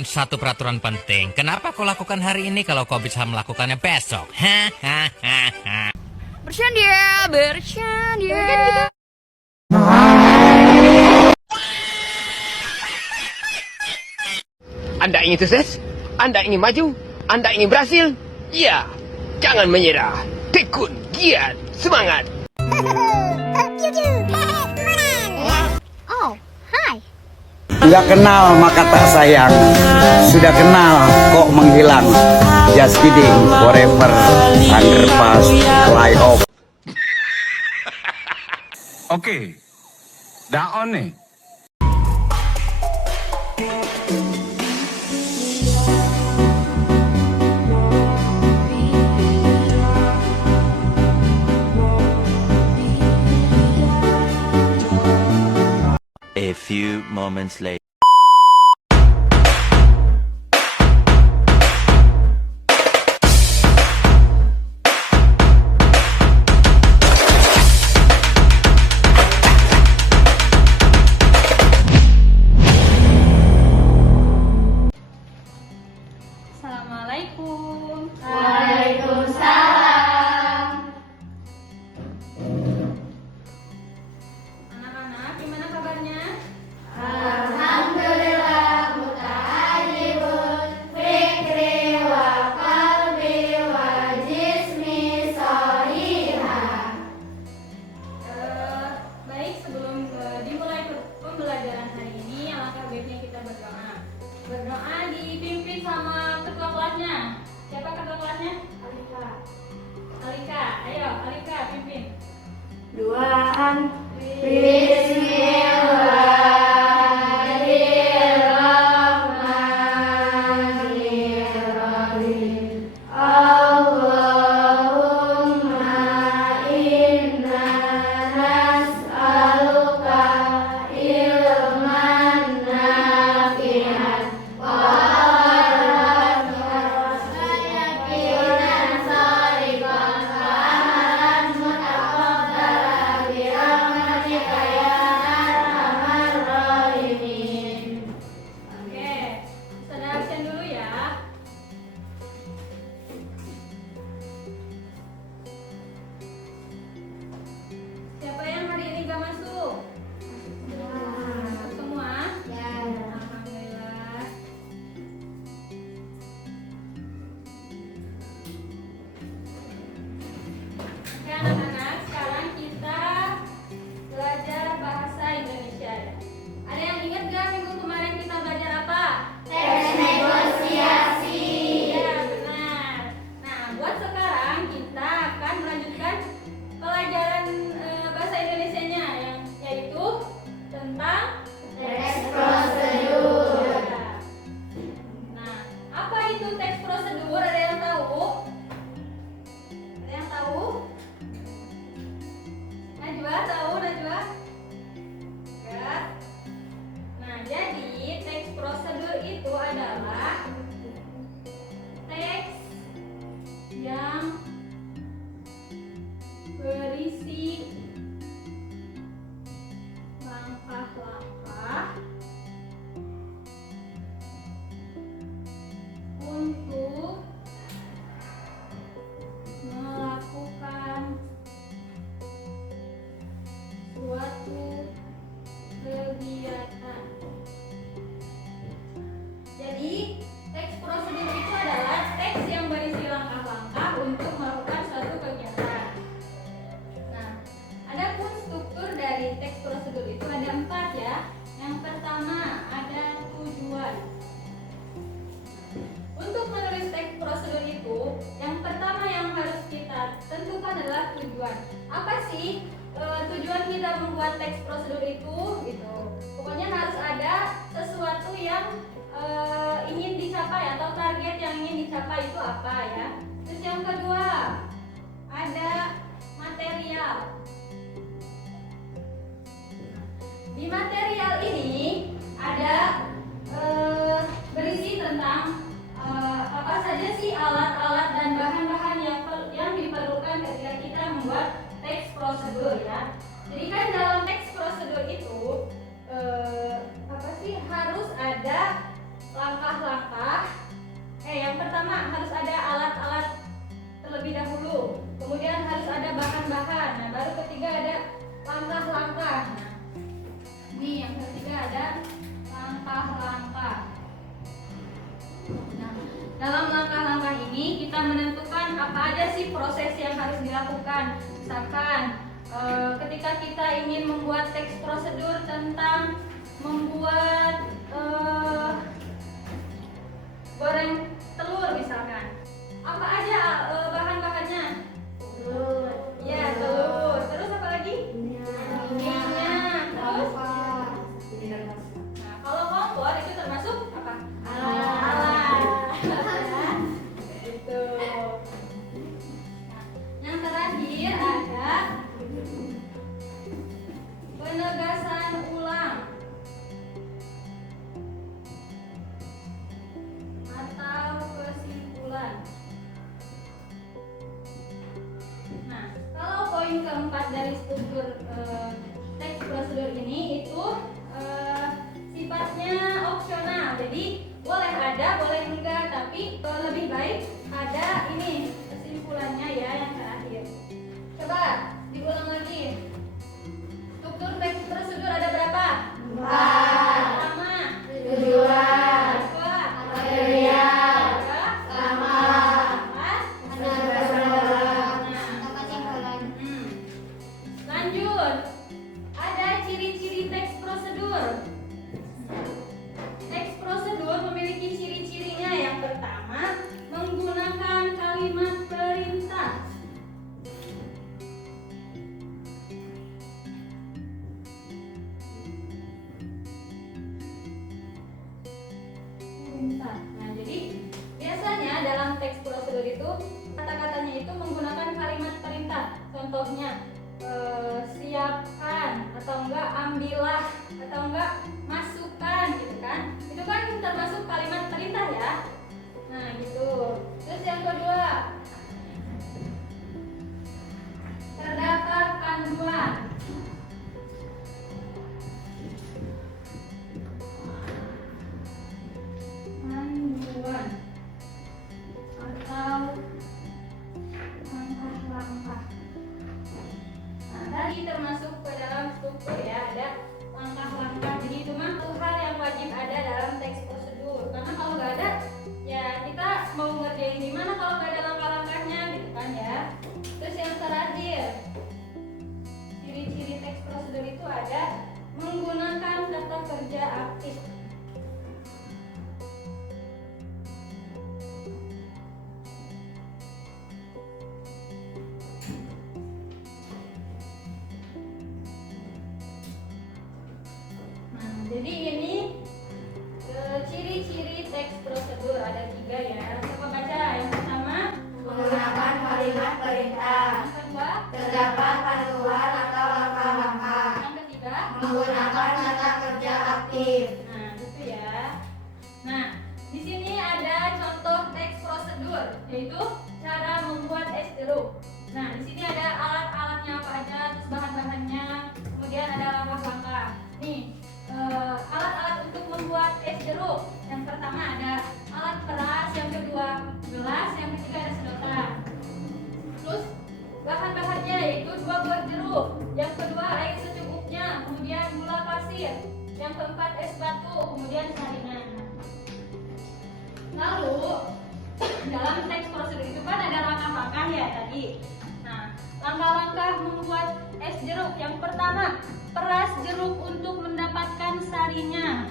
melakukan satu peraturan penting. Kenapa kau lakukan hari ini kalau kau bisa melakukannya besok? Bercanda, bercanda. Anda ingin sukses? Anda ingin maju? Anda ingin berhasil? Ya, jangan menyerah. Tekun, giat, semangat. Oh, hai. Sudah kenal maka tak sayang, sudah kenal kok menghilang. Just kidding, forever, underpass, fly off. Oke, dah on nih. A few moments later. Assalamualaikum. Waalaikumsalam. Anak-anak, gimana kabarnya? Alhamdulillah muta'ajibun fikri wa qalbi wa jismi sahihah. Baik, sebelum dimulai pembelajaran hari ini, alangkah baiknya kita berdoa. Berdoa dipimpin sama ketua kelasnya. Siapa ketua kelasnya? Alika. Alika, ayo Alika pimpin. Duaan Bismillahirrahmanirrahim. Allahumma inna nas'aluka ilman nafi'an wa yaqinan shadiqan wa amalan mutaqabbalan bi rahmatika ya arhamar rahimin. Oke, sudah absen dulu ya. Siapa yang hari ini gak masuk? Masuk semua? Alhamdulillah. Oke anak-anak, sekarang kita belajar bahasa Indonesia ya. Ada yang ingat gak minggu kemarin kita belajar apa? Teks negosiasi. Iya benar. Nah buat sekarang kita akan melanjutkan pelajaran bahasa Indonesianya yang yaitu tentang Teks prosedur. Ya. Nah apa itu teks prosedur? Ada yang tahu? Ada yang tahu? Najwa tahu Najwa? Enggak. Nah jadi teks prosedur itu adalah teks yang berisi langkah-langkah untuk melakukan suatu kegiatan. Jadi, teks prosedur itu adalah teks yang berisi langkah-langkah untuk melakukan suatu kegiatan. Nah, adapun struktur dari teks prosedur itu ada 4 ya. Yang pertama ada tujuan. Untuk menulis teks prosedur itu, yang pertama yang harus kita tentukan adalah tujuan. Apa sih tujuan kita membuat teks prosedur itu? Gitu. Pokoknya harus ada sesuatu yang ingin dicapai atau target yang ingin dicapai itu apa ya. Terus yang kedua ada material. Di material ini ada berisi tentang apa saja sih alat-alat dan bahan-bahan yang diperlukan ketika kita membuat teks prosedur ya. Jadi kan dalam teks prosedur itu apa sih harus ada langkah-langkah dalam langkah-langkah ini kita menentukan apa aja sih proses yang harus dilakukan. Misalkan ketika kita ingin membuat teks prosedur tentang membuat goreng telur misalkan, apa aja bahan-bahannya? Telur. Ya, telur. Terus apa lagi? Minyak. Terus? Nah, kalau kompor itu termasuk apa? Alat. Gitu. Nah, yang terakhir ada penegasan ulang atau kesimpulan. Nah, kalau poin keempat dari struktur teks prosedur ini itu sifatnya opsional. Jadi boleh ada, boleh enggak, tapi lebih baik ada ini kesimpulannya ya yang terakhir. Coba diulang lagi. Struktur teks prosedur ada berapa? 4. Pertama, Tujuan. kedua, Material. ketiga, Sama. keempat, Penegasan ulang. nah, Kesimpulan. Lanjut, ada ciri-ciri teks prosedur. Teks prosedur memiliki ciri-cirinya. Yang pertama, menggunakan kalimat perintah. Perintah. Nah, jadi biasanya dalam teks prosedur itu kata-katanya itu menggunakan kalimat perintah. Contohnya siapkan atau enggak ambillah atau enggak masukkan gitu kan. Itu kan termasuk kalimat perintah ya. Nah, gitu. Terus yang kedua, terdapat panduan. Panduan atau langkah-langkah. Nah, tadi termasuk ke dalam struktur ya, ada langkah-langkah. Jadi itu mah satu hal yang wajib ada dalam teks prosedur. Karena kalau nggak ada, ya kita mau ngerjain gimana kalau nggak ada langkah-langkahnya gitu kan ya. Terus yang terakhir, ciri-ciri teks prosedur itu ada menggunakan kata kerja aktif. Nah, jadi ini ciri-ciri teks prosedur ada 3 ya. Coba baca. Yang pertama, Menggunakan kalimat perintah. yang kedua, Terdapat panduan atau langkah-langkah. yang ketiga. Menggunakan kata kerja aktif. Nah, gitu ya. Nah, di sini ada contoh teks prosedur, yaitu cara membuat es jeruk. Nah, di sini ada alat-alatnya apa aja, terus bahan-bahannya, kemudian ada langkah-langkah. Nih, alat-alat untuk membuat es jeruk. Yang pertama ada alat peras, yang kedua gelas, yang ketiga ada sedotan. Terus bahan-bahannya yaitu 2 buah jeruk, yang kedua air secukupnya, kemudian gula pasir, yang keempat es batu, kemudian saringan. Lalu dalam teks prosedur itu kan ada langkah-langkah ya tadi. Nah, langkah-langkah membuat es jeruk. Yang pertama, peras jeruk untuk mendapatkan sarinya.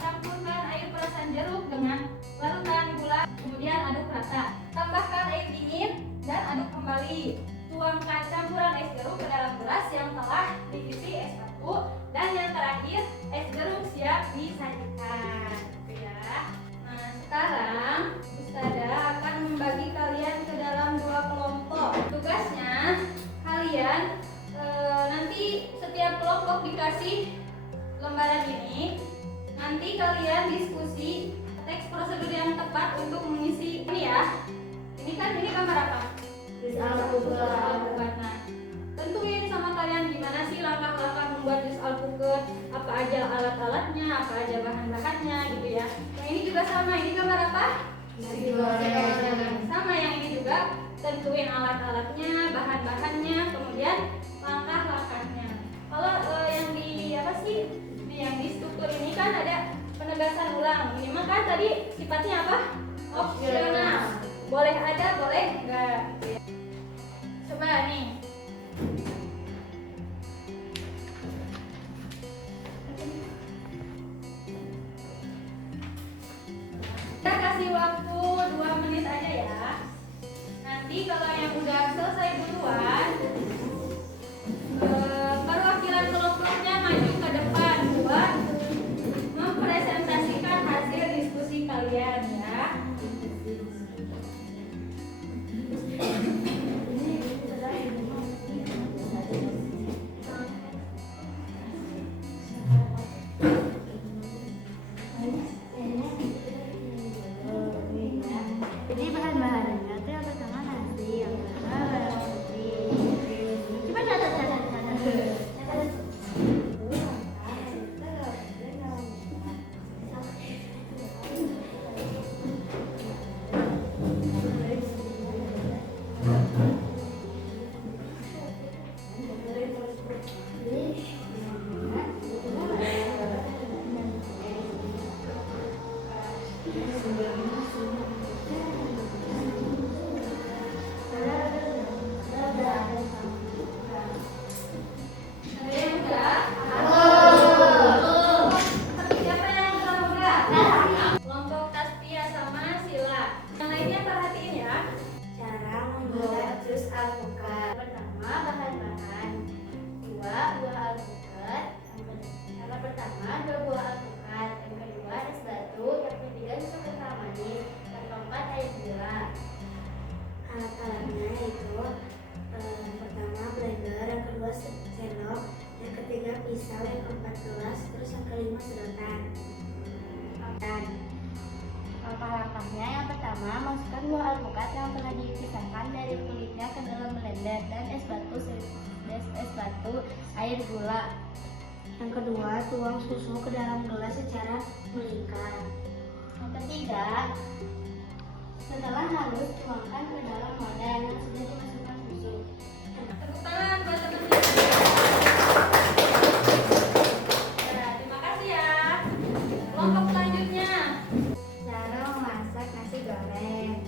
Campurkan air perasan jeruk dengan larutan gula, kemudian aduk rata. Tambahkan air dingin dan aduk kembali. Tuangkan campuran es jeruk ke dalam gelas yang telah diisi es batu, dan yang terakhir es jeruk siap disajikan. Gitu ya. Nah, sekarang Ustazah akan membagi kalian ke dalam 2 kelompok. Tugasnya kalian nanti setiap kelompok dikasih lembaran ini. Nanti kalian diskusi teks prosedur yang tepat untuk mengisi ini ya. Ini gambar apa? Jus alpukat. Nah, tentuin sama kalian gimana sih langkah-langkah membuat jus alpukat, apa aja alat-alatnya, apa aja bahan-bahannya gitu ya. Yang ini juga sama, ini gambar apa? Nasi goreng. Sama yang ini juga, tentuin alat-alatnya, bahan-bahannya, kemudian langkah-langkahnya. Kalau yang di apa sih? Yang di struktur ini kan ada penegasan ulang. Ini mah kan tadi sifatnya apa? Opsional. boleh ada, boleh enggak. Coba nih. Kita kasih waktu 2 menit aja ya. Nanti kalau yang udah selesai duluan, perwakilan kelompoknya maju ke depan buat mempresentasikan hasil diskusi kalian ya. Jadi bahan-bahannya itu yang pertama nasi, yang kedua bawang putih. Coba catat. Ada yang udah? Siapa yang udah? Kelompok Tastia sama Sila. Yang lainnya perhatiin ya. Cara membuat jus alpukat. Pertama, bahan-bahan. 2 buah alpukat. Yang pertama 2 buah alpukat. Yang kedua es batu. Yang ketiga susu kental manis. Yang keempat air gula. Alat-alatnya itu pertama blender, yang kedua sendok, yang ketiga pisau, yang keempat gelas, terus yang kelima sedotan. Langkah-langkahnya yang pertama, masukkan buah alpukat yang telah dipisahkan dari kulitnya ke dalam blender dan es batu, air gula. Yang kedua, tuang susu ke dalam gelas secara melingkar. Yang ketiga, setelah halus, tuangkan ke dalam wadah yang sudah dimasukkan susu. Tepuk tangan buat teman-teman. Ya, terima kasih ya. Kelompok selanjutnya. Cara memasak nasi goreng.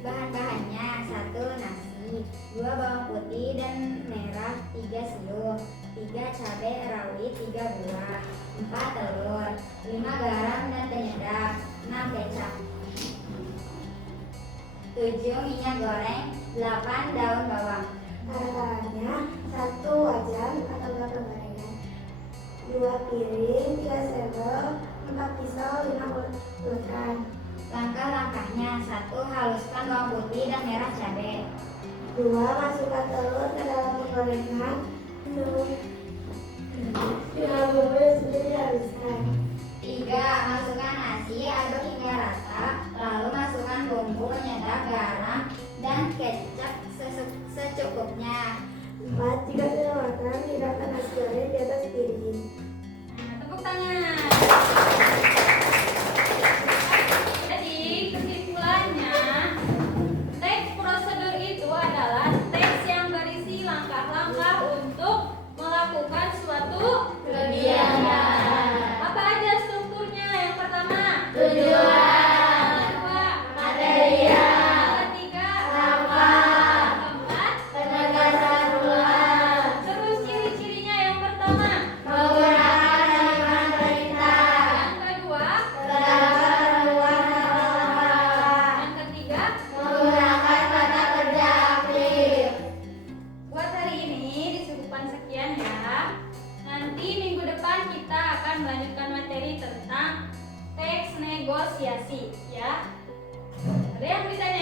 Bahan-bahannya 1 nasi, 2 bawang putih dan merah, 3 siung, 3 cabai rawit, 3 buah, 4 telur, 5 garam dan penyedap, 6 kecap, 7 minyak goreng, 8 daun bawang. Alat-alatnya 1 wajan atau penggorengan, 2 piring, 3 sendok, 4 pisau, 5 ulekan. Langkah-langkahnya 1 haluskan bawang putih dan merah cabai. 2 masukkan telur ke dalam penggorengan. 5 bumbu yang sudah dihaluskan. 3 masukkan nasi, aduk hingga rata, lalu masukkan bumbu penyedap, garam dan kecap secukupnya. 4 jika sudah matang, hidangkan nasi goreng di atas piring. Nah, tepuk tangan. Jadi, kesimpulannya, teks prosedur itu adalah teks yang berisi langkah-langkah untuk melakukan suatu kegiatan. Apa aja strukturnya? Yang pertama, tujuan. Yang kedua, material. Yang ketiga, langkah. Keempat, penegasan ulang. Terus ciri-cirinya yang pertama, menggunakan kalimat perintah. Yang kedua, terdapat ruang langkah. Yang ketiga, menggunakan kata kerja aktif. Buat hari ini dicukupkan sekian ya. Nanti minggu depan kita akan melanjutkan materi tentang teks negosiasi ya. Ada yang ditanya